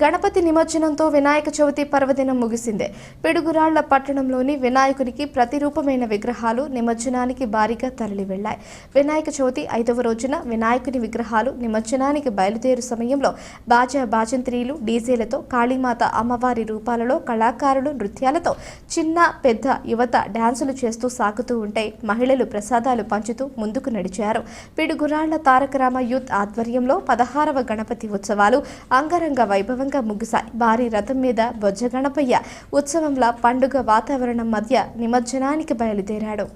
గణపతి నిమజ్జనంతో వినాయక చవితి పర్వదినం ముగిసింది. పిడుగురాళ్ల పట్టణంలోని వినాయకునికి ప్రతిరూపమైన విగ్రహాలు నిమజ్జనానికి భారీగా తరలి వెళ్లాయి. వినాయక చవితి 5వ రోజున వినాయకుని విగ్రహాలు నిమజ్జనానికి బయలుదేరు సమయంలో బాజా బాజంత్రీలు డీజేలతో కాళీమాత అమ్మవారి రూపాలలో కళాకారులు నృత్యాలతో చిన్న పెద్ద యువత డాన్సులు చేస్తూ సాగుతూ ఉంటే మహిళలు ప్రసాదాలు పంచుతూ ముందుకు నడిచారు. పిడుగురాళ్ల తారకరామ యూత్ ఆధ్వర్యంలో 16వ గణపతి ఉత్సవాలు అంగరంగ వైభవంగా ముగిశాయి. భారీ రథం మీద బొజ్జ గణపయ్య ఉత్సవంలా పండుగ వాతావరణం మధ్య నిమజ్జనానికి బయలుదేరాడు.